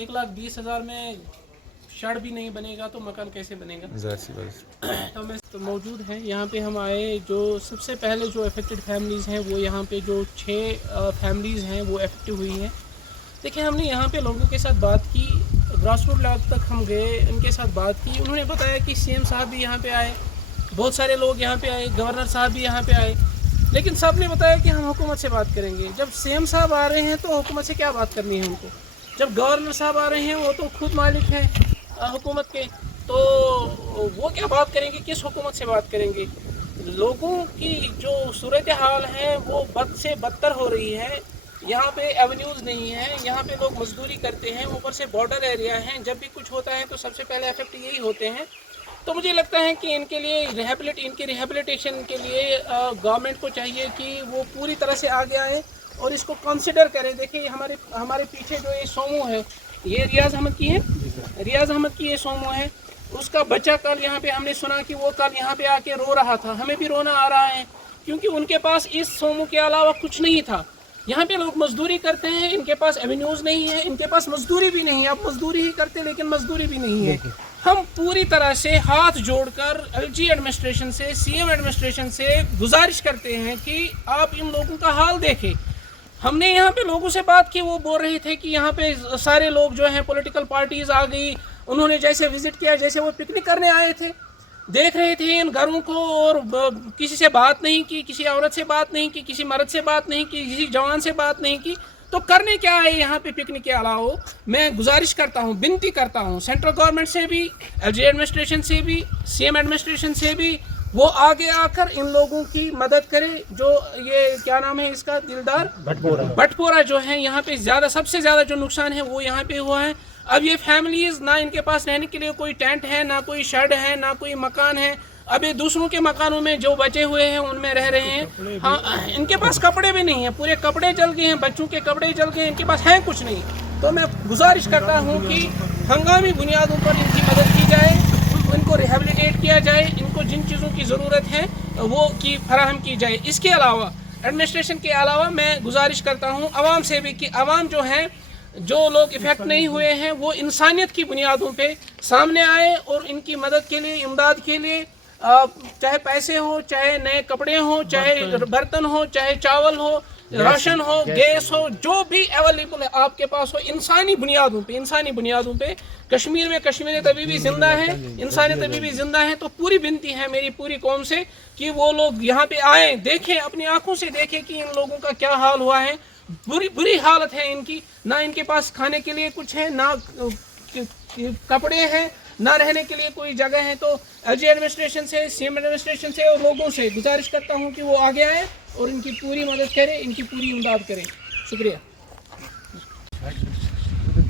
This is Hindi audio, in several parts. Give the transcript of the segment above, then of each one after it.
1,20,000 में शड़ भी नहीं बनेगा तो मकान कैसे बनेगा। तो मैं तो मौजूद हैं यहाँ पे। हम आए जो सबसे पहले जो अफेक्टेड फैमिलीज़ हैं वो यहाँ पे जो 6 फैमिलीज़ हैं वो अफेक्ट हुई हैं। देखिए हमने यहाँ पे लोगों के साथ बात की, ग्रास रूट लेवल तक हम गए, उनके साथ बात की। उन्होंने बताया कि सीएम साहब भी यहाँ पे आए, बहुत सारे लोग यहाँ पे आए, गवर्नर साहब भी यहाँ पे आए, लेकिन सब ने बताया कि हम हुकूमत से बात करेंगे। जब सीएम साहब आ रहे हैं तो हुकूमत से क्या बात करनी है उनको। जब गवर्नर साहब आ रहे हैं वो तो खुद मालिक हैं हुकूमत के, तो वो क्या बात करेंगे, किस हुकूमत से बात करेंगे। लोगों की जो सूरत हाल है वो बद से बदतर हो रही है। यहाँ पे एवेन्यूज़ नहीं है, यहाँ पे लोग मजदूरी करते हैं, ऊपर से बॉर्डर एरिया है। जब भी कुछ होता है तो सबसे पहले इफेक्ट यही होते हैं। तो मुझे लगता है कि इनके लिए इनके रिहेबिलिटेशन के लिए गवर्नमेंट को चाहिए कि वो पूरी तरह से आगे आए और इसको कंसिडर करें। देखिए हमारे पीछे जो ये सोमो है, ये रियाज अहमद की है, रियाज अहमद की ये सोमो है। उसका बच्चा कल यहाँ पे हमने सुना कि वो कल यहाँ पे आके रो रहा था। हमें भी रोना आ रहा है क्योंकि उनके पास इस सोमो के अलावा कुछ नहीं था। यहाँ पे लोग मजदूरी करते हैं, इनके पास एवेन्यूज़ नहीं है, इनके पास मजदूरी भी नहीं है। अब मजदूरी ही करते लेकिन मजदूरी भी नहीं है। हम पूरी तरह से हाथ जोड़कर एलजी एडमिनिस्ट्रेशन से, सीएम एडमिनिस्ट्रेशन से गुजारिश करते हैं कि आप इन लोगों का हाल देखें। हमने यहाँ पे लोगों से बात की, वो बोल रहे थे कि यहाँ पे सारे लोग जो हैं पॉलिटिकल पार्टीज आ गई, उन्होंने जैसे विजिट किया जैसे वो पिकनिक करने आए थे, देख रहे थे इन घरों को और किसी से बात नहीं की, किसी औरत से बात नहीं की, किसी मर्द से बात नहीं की, किसी जवान से बात नहीं की। तो करने क्या है यहाँ पे पिकनिक के अलावा। मैं गुजारिश करता हूँ, विनती करता हूँ सेंट्रल गवर्नमेंट से भी, एलजी एडमिनिस्ट्रेशन से भी, सीएम एडमिनिस्ट्रेशन से भी, वो आगे आकर इन लोगों की मदद करे। जो ये क्या नाम है इसका, दिलदार भटपोरा जो है, यहाँ पे सबसे ज़्यादा जो नुकसान है वो यहाँ पे हुआ है। अब ये फैमिलीज़, ना इनके पास रहने के लिए कोई टेंट है, ना कोई शेड है, ना कोई मकान है। अब ये दूसरों के मकानों में जो बचे हुए हैं उनमें रह रहे हैं। हाँ, इनके पास कपड़े भी नहीं हैं, पूरे कपड़े जल गए हैं, बच्चों के कपड़े जल गए हैं, इनके पास हैं कुछ नहीं। तो मैं गुजारिश करता हूँ कि हंगामी बुनियादों पर इनकी मदद की जाए, इनको रिहेबिलिटेट किया जाए, इनको जिन चीज़ों की ज़रूरत है वो की फराहम की जाए। इसके अलावा एडमिनिस्ट्रेशन के अलावा मैं गुजारिश करता हूँ आवाम से भी कि आवाम जो है, जो लोग इफेक्ट नहीं हुए हैं, वो इंसानियत की बुनियादों पे सामने आए और इनकी मदद के लिए, इमदाद के लिए, चाहे पैसे हो, चाहे नए कपड़े हो, चाहे बर्तन हो, चाहे चावल हो, राशन हो, गैस हो, जो भी अवेलेबल है आपके पास हो, इंसानी बुनियादों पे। कश्मीर में कश्मीरी तबीबी जिंदा है, इंसानी तबीबी जिंदा है। तो पूरी विनती है मेरी पूरी कौम से कि वो लोग यहाँ पे आए, देखें, अपनी आंखों से देखें कि इन लोगों का क्या हाल हुआ है। बुरी हालत है इनकी, ना इनके पास खाने के लिए कुछ है, ना कपड़े हैं, ना रहने के लिए कोई जगह है। तो एलजी एडमिनिस्ट्रेशन से, सीएम एडमिनिस्ट्रेशन से और लोगों से गुजारिश करता हूँ कि वो आगे आए और इनकी पूरी मदद करें, इनकी पूरी इमदाद करें। शुक्रिया।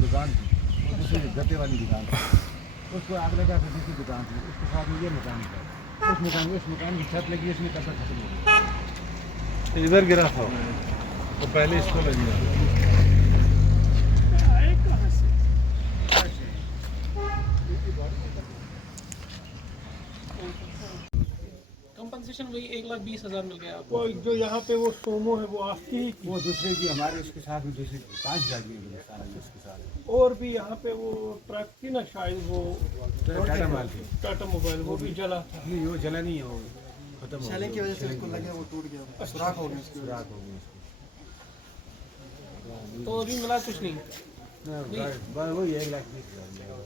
दुकान थी, गत्ते वाली दुकान, उसको आग लगा, दूसरी दुकान थी, उसके साथ में ये मकान था। उस मकान की छत लगी, उसमें कब्जा खत्म हो गया। इधर गिरा था तो पहले इसको लगी। कंपनसेशन वही 1,20,000 मिल गया आपको। वो जो यहाँ पे वो सोमो है वो आपकी ही की? वो दूसरे की, हमारे उसके साथ में दूसरे 5 जागी उसके साथ। और भी यहाँ पे वो ट्रक थी ना शायद, वो टाटा मोबाइल थी, टाटा मोबाइल, वो भी जला था। नहीं वो जला नहीं है, वो खत्म हो गया की वजह से उसको लगे वो टूट गया, सुराख हो गया, सुराख हो गई। तो अभी मिला कुछ नहीं। वो 1,20,000।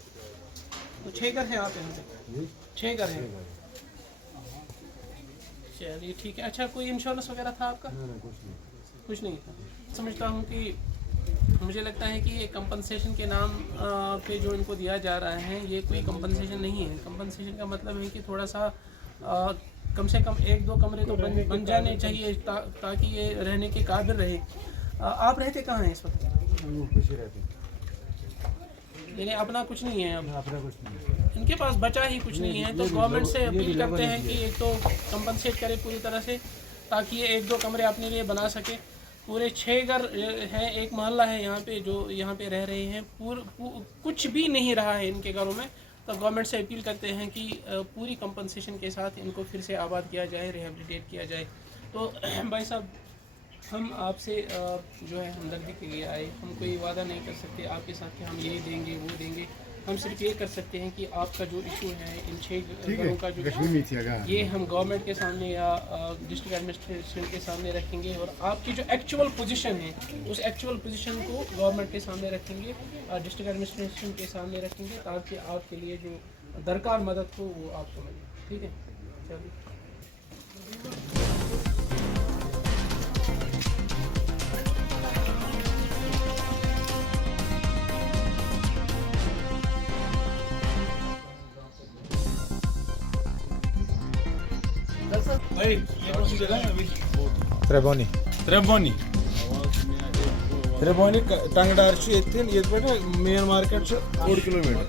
तो 6 घर हैं आप यहाँ पे? 6 घर हैं। चलिए ठीक है। अच्छा, कोई इंश्योरेंस वगैरह था आपका? कुछ नहीं था। समझता हूँ कि मुझे लगता है कि ये कंपनसेशन के नाम पे जो इनको दिया जा रहा है ये कोई कंपनसेशन नहीं है। कंपनसेशन का मतलब है कि थोड़ा सा कम से कम 1-2 कमरे तो बन जाने चाहिए ताकि ये रहने के काबिल रहे। आप रहते कहाँ हैं इस वक्त? खुशी रहती, यानी अपना कुछ नहीं है अब? अपना कुछ नहीं, इनके पास बचा ही कुछ नहीं है। तो गवर्नमेंट से अपील करते हैं कि एक तो कंपनसेट करे पूरी तरह से ताकि ये 1-2 कमरे अपने लिए बना सके। पूरे 6 घर हैं, एक मोहल्ला है यहाँ पे जो यहाँ पे रह रहे हैं, कुछ भी नहीं रहा है इनके घरों में। तो गवर्नमेंट से अपील करते हैं कि पूरी कंपनसेशन के साथ इनको फिर से आबाद किया जाए, रिहेबिलिटेट किया जाए। तो भाई साहब हम आपसे जो है हमदर्दी के लिए आए। हम कोई वादा नहीं कर सकते आपके साथ कि हम ये देंगे वो देंगे। हम सिर्फ ये कर सकते हैं कि आपका जो इशू है इन 6 घरों का जो ये हम गवर्नमेंट के सामने या डिस्ट्रिक्ट एडमिनिस्ट्रेशन के सामने रखेंगे और आपकी जो एक्चुअल पोजीशन है उस एक्चुअल पोजीशन को गवर्नमेंट के सामने रखेंगे, डिस्ट्रिक्ट एडमिनिस्ट्रेशन के सामने रखेंगे ताकि आपके लिए जो दरकार मदद हो वो आपको मिले। ठीक है, चलिए। भाई ये कौन सी जगह है अभी? त्रेबोनी त्रेबोनी टंगडार ये मेन मार्केट 4 किलोमीटर